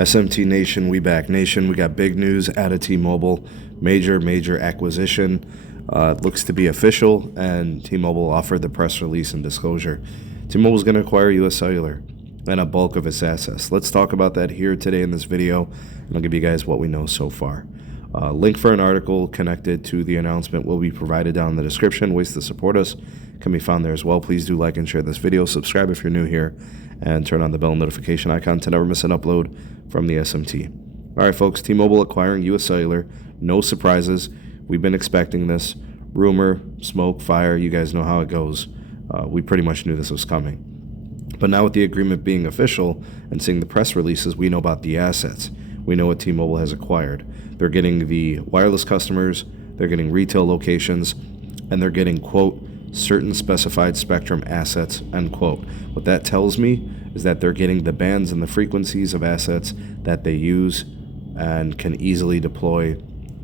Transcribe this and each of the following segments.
SMT Nation, we back. Nation, we got big news out of T-Mobile. Major acquisition. Looks to be official, and T-Mobile offered the press release and disclosure. T-Mobile's going to acquire US Cellular and a bulk of its assets. Let's talk about that here today in this video, and I'll give you guys what we know so far. Link for an article connected to the announcement will be provided down in the description. Ways to support us can be found there as well. Please do like and share this video. Subscribe if you're new here, and turn on the bell notification icon to never miss an upload from the SMT. All right, folks, T-Mobile acquiring US Cellular. No surprises. We've been expecting this. Rumor, smoke, fire, you guys know how it goes. We pretty much knew this was coming. But now with the agreement being official and seeing the press releases, we know about the assets. We know what T-Mobile has acquired. They're getting the wireless customers, they're getting retail locations, and they're getting, quote, certain specified spectrum assets, end quote. What that tells me is that they're getting the bands and the frequencies of assets that they use and can easily deploy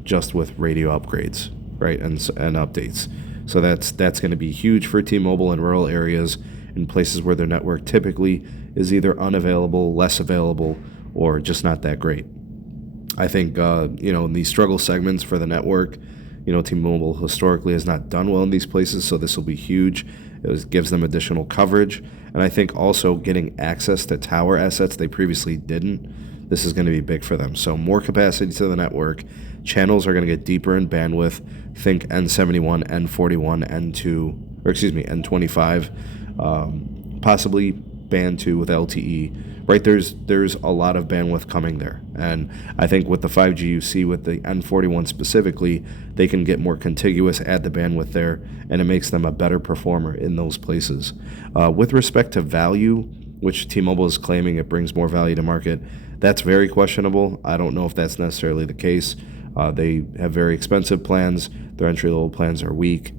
just with radio upgrades, right, and updates. So that's going to be huge for T-Mobile in rural areas, in places where their network typically is either unavailable, less available, or just not that great. I think, in these struggle segments for the network, T-Mobile historically has not done well in these places, so this will be huge. It gives them additional coverage, and I think also getting access to tower assets they previously didn't. This is going to be big for them. So more capacity to the network. Channels are going to get deeper in bandwidth. Think N71, N41, N25, possibly Band 2 with LTE. Right, there's a lot of bandwidth coming there, and I think with the 5G you see with the N41 specifically, they can get more contiguous, add the bandwidth there, and it makes them a better performer in those places. With respect to value, which T-Mobile is claiming it brings more value to market, that's very questionable. I don't know if that's necessarily the case. They have very expensive plans. Their entry-level plans are weak,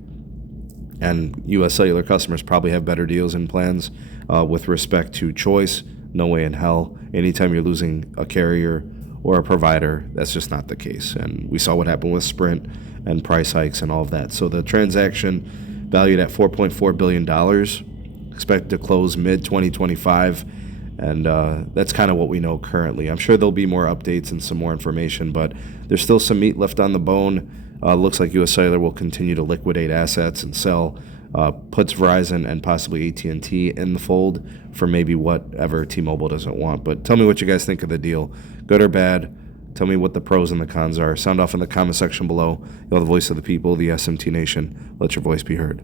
and US Cellular customers probably have better deals and plans with respect to choice. No way in hell. Anytime you're losing a carrier or a provider, that's just not the case. And we saw what happened with Sprint and price hikes and all of that. So the transaction valued at $4.4 billion, expected to close mid-2025. And that's kind of what we know currently. I'm sure there'll be more updates and some more information, but there's still some meat left on the bone. Looks like US Cellular will continue to liquidate assets and sell. Puts Verizon and possibly AT&T in the fold for maybe whatever T-Mobile doesn't want. But tell me what you guys think of the deal, good or bad. Tell me what the pros and the cons are. Sound off in the comment section below. You're the voice of the people, the SMT Nation. Let your voice be heard.